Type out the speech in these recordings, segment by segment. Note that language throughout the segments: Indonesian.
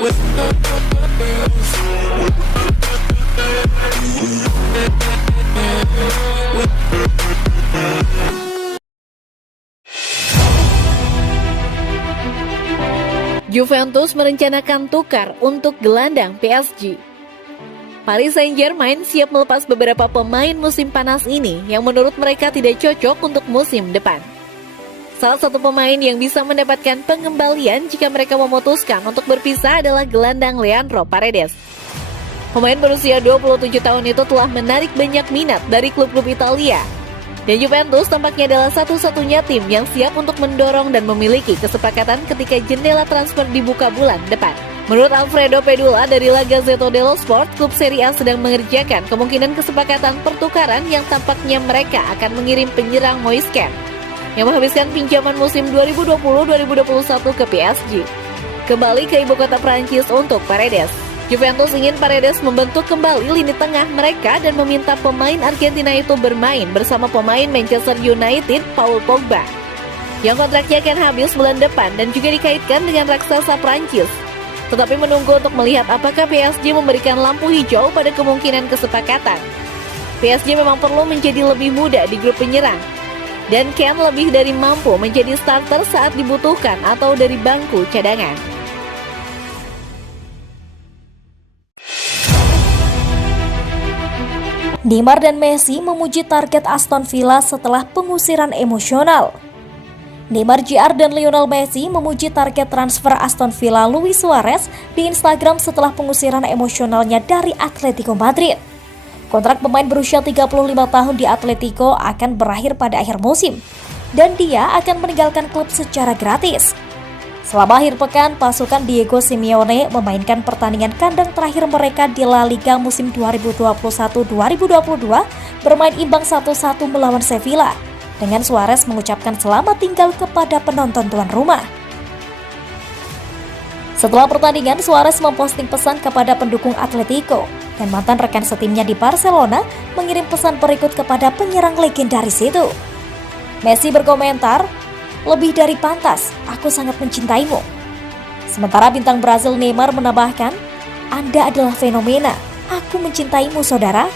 Juventus merencanakan tukar untuk gelandang PSG. Paris Saint-Germain siap melepas beberapa pemain musim panas ini yang menurut mereka tidak cocok untuk musim depan. Salah satu pemain yang bisa mendapatkan pengembalian jika mereka memutuskan untuk berpisah adalah gelandang Leandro Paredes. Pemain berusia 27 tahun itu telah menarik banyak minat dari klub-klub Italia. Dan Juventus tampaknya adalah satu-satunya tim yang siap untuk mendorong dan memiliki kesepakatan ketika jendela transfer dibuka bulan depan. Menurut Alfredo Pedula dari La Gazzetta dello Sport, klub Serie A sedang mengerjakan kemungkinan kesepakatan pertukaran yang tampaknya mereka akan mengirim penyerang Moise Kean yang menghabiskan pinjaman musim 2020-2021 ke PSG. Kembali ke ibu kota Prancis untuk Paredes. Juventus ingin Paredes membentuk kembali lini tengah mereka dan meminta pemain Argentina itu bermain bersama pemain Manchester United Paul Pogba yang kontraknya akan habis bulan depan dan juga dikaitkan dengan raksasa Prancis. Tetapi menunggu untuk melihat apakah PSG memberikan lampu hijau pada kemungkinan kesepakatan. PSG memang perlu menjadi lebih muda di grup penyerang dan Kean lebih dari mampu menjadi starter saat dibutuhkan atau dari bangku cadangan. Neymar dan Messi memuji target Aston Villa setelah pengusiran emosional. Neymar Jr. dan Lionel Messi memuji target transfer Aston Villa Luis Suarez di Instagram setelah pengusiran emosionalnya dari Atletico Madrid. Kontrak pemain berusia 35 tahun di Atletico akan berakhir pada akhir musim, dan dia akan meninggalkan klub secara gratis. Selama akhir pekan, pasukan Diego Simeone memainkan pertandingan kandang terakhir mereka di La Liga musim 2021-2022 bermain imbang 1-1 melawan Sevilla, dengan Suarez mengucapkan selamat tinggal kepada penonton tuan rumah. Setelah pertandingan, Suarez memposting pesan kepada pendukung Atletico, dan mantan rekan setimnya di Barcelona mengirim pesan berikut kepada penyerang legendaris itu. Messi berkomentar, "Lebih dari pantas, aku sangat mencintaimu." Sementara bintang Brazil Neymar menambahkan, "Anda adalah fenomena, aku mencintaimu saudara."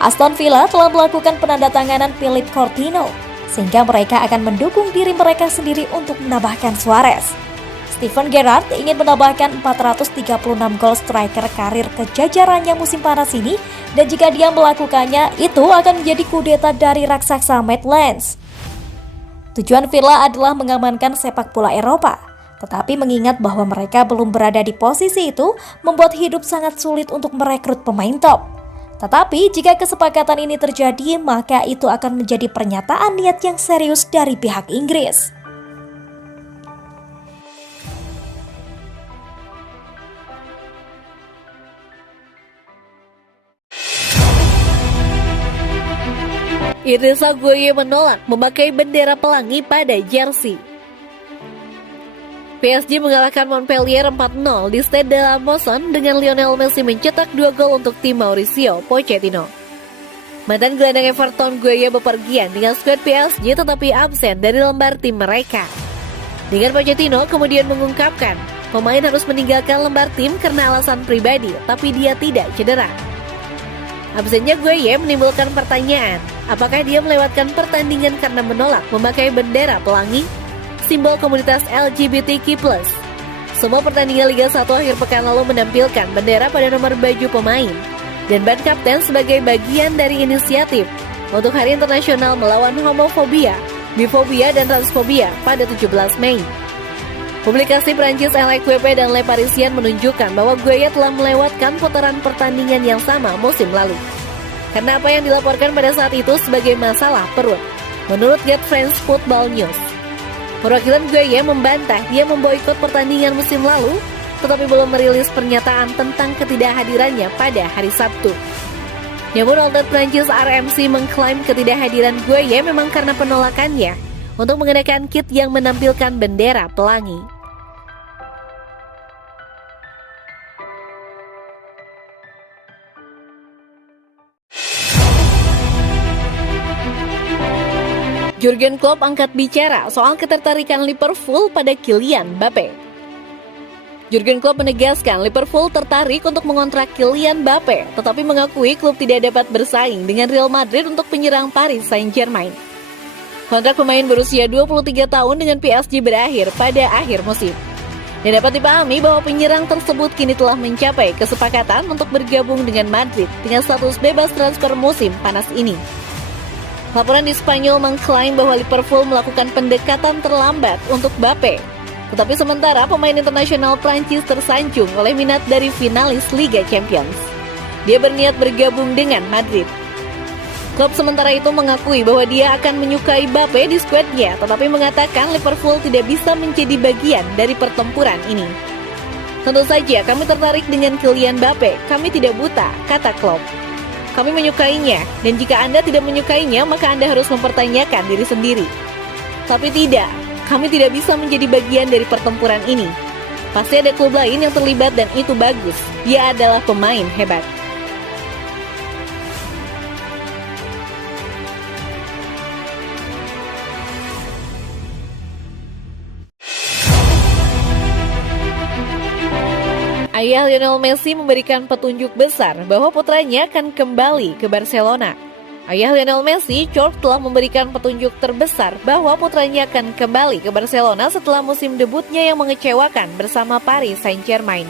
Aston Villa telah melakukan penandatanganan Philippe Coutinho, sehingga mereka akan mendukung diri mereka sendiri untuk menambahkan Suarez. Steven Gerrard ingin menambahkan 436 gol striker karir ke jajarannya musim panas ini, dan jika dia melakukannya, itu akan menjadi kudeta dari raksasa Midlands. Tujuan Villa adalah mengamankan sepak bola Eropa, tetapi mengingat bahwa mereka belum berada di posisi itu, membuat hidup sangat sulit untuk merekrut pemain top. Tetapi jika kesepakatan ini terjadi, maka itu akan menjadi pernyataan niat yang serius dari pihak Inggris. Idrissa Gueye menolak memakai bendera pelangi pada jersey. PSG mengalahkan Montpellier 4-0 di Stade de la Mosson dengan Lionel Messi mencetak 2 gol untuk tim Mauricio Pochettino. Mantan gelandang Everton Gueye bepergian dengan skuad PSG tetapi absen dari lembar tim mereka. Dengan Pochettino kemudian mengungkapkan, pemain harus meninggalkan lembar tim karena alasan pribadi, tapi dia tidak cedera. Absennya Gueye menimbulkan pertanyaan, apakah dia melewatkan pertandingan karena menolak memakai bendera pelangi, simbol komunitas LGBTQ+. Semua pertandingan Liga 1 akhir pekan lalu menampilkan bendera pada nomor baju pemain, dan ban kapten sebagai bagian dari inisiatif untuk Hari Internasional melawan homofobia, bifobia, dan transfobia pada 17 Mei. Publikasi Prancis LQP dan Le Parisien menunjukkan bahwa Gueye telah melewatkan putaran pertandingan yang sama musim lalu karena apa yang dilaporkan pada saat itu sebagai masalah perut, menurut Get France Football News. Perwakilan Gueye membantah dia memboikot pertandingan musim lalu, tetapi belum merilis pernyataan tentang ketidakhadirannya pada hari Sabtu. Namun outlet Prancis RMC mengklaim ketidakhadiran Gueye memang karena penolakannya untuk mengenakan kit yang menampilkan bendera pelangi. Jurgen Klopp angkat bicara soal ketertarikan Liverpool pada Kylian Mbappe. Jurgen Klopp menegaskan Liverpool tertarik untuk mengontrak Kylian Mbappe, tetapi mengakui klub tidak dapat bersaing dengan Real Madrid untuk penyerang Paris Saint-Germain. Kontrak pemain berusia 23 tahun dengan PSG berakhir pada akhir musim. Dan dapat dipahami bahwa penyerang tersebut kini telah mencapai kesepakatan untuk bergabung dengan Madrid dengan status bebas transfer musim panas ini. Laporan di Spanyol mengklaim bahwa Liverpool melakukan pendekatan terlambat untuk Mbappe. Tetapi sementara pemain internasional Prancis tersanjung oleh minat dari finalis Liga Champions. Dia berniat bergabung dengan Madrid. Klub sementara itu mengakui bahwa dia akan menyukai Mbappe di skuadnya, tetapi mengatakan Liverpool tidak bisa menjadi bagian dari pertempuran ini. Tentu saja kami tertarik dengan Kylian Mbappe, kami tidak buta, kata Klopp. Kami menyukainya, dan jika Anda tidak menyukainya, maka Anda harus mempertanyakan diri sendiri. Tapi tidak. Kami tidak bisa menjadi bagian dari pertempuran ini. Pasti ada klub lain yang terlibat dan itu bagus. Dia adalah pemain hebat. Ayah Lionel Messi memberikan petunjuk besar bahwa putranya akan kembali ke Barcelona. Ayah Lionel Messi, George, telah memberikan petunjuk terbesar bahwa putranya akan kembali ke Barcelona setelah musim debutnya yang mengecewakan bersama Paris Saint-Germain.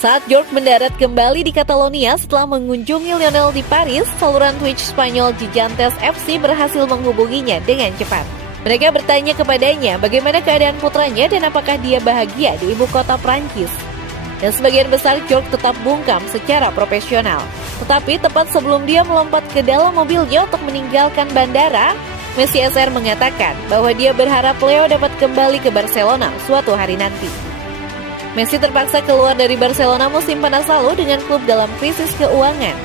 Saat George mendarat kembali di Catalonia setelah mengunjungi Lionel di Paris, saluran Twitch Spanyol Gigantes FC berhasil menghubunginya dengan cepat. Mereka bertanya kepadanya bagaimana keadaan putranya dan apakah dia bahagia di ibu kota Prancis. Dan sebagian besar George tetap bungkam secara profesional. Tetapi tepat sebelum dia melompat ke dalam mobilnya untuk meninggalkan bandara, Messi SR mengatakan bahwa dia berharap Leo dapat kembali ke Barcelona suatu hari nanti. Messi terpaksa keluar dari Barcelona musim panas lalu dengan klub dalam krisis keuangan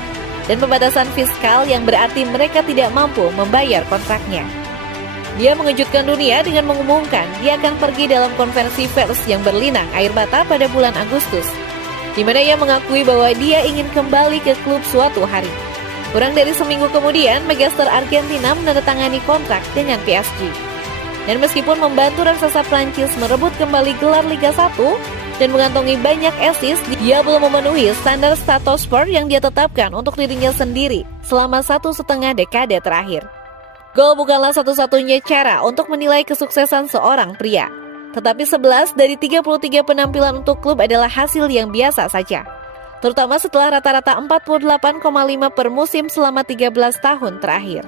dan pembatasan fiskal yang berarti mereka tidak mampu membayar kontraknya. Dia mengejutkan dunia dengan mengumumkan dia akan pergi dalam konferensi pers yang berlinang air mata pada bulan Agustus, di mana ia mengakui bahwa dia ingin kembali ke klub suatu hari. Kurang dari seminggu kemudian, megastar Argentina menandatangani kontrak dengan PSG. Dan meskipun membantu raksasa Prancis merebut kembali gelar Liga 1 dan mengantongi banyak assist, dia belum memenuhi standar Statosport yang dia tetapkan untuk dirinya sendiri selama 1,5 dekade terakhir. Gol bukanlah satu-satunya cara untuk menilai kesuksesan seorang pria. Tetapi 11 dari 33 penampilan untuk klub adalah hasil yang biasa saja. Terutama setelah rata-rata 48,5 per musim selama 13 tahun terakhir.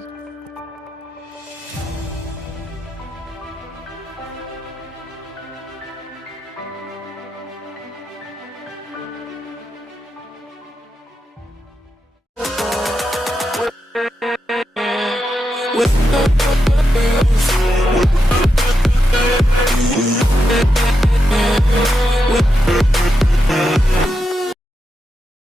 With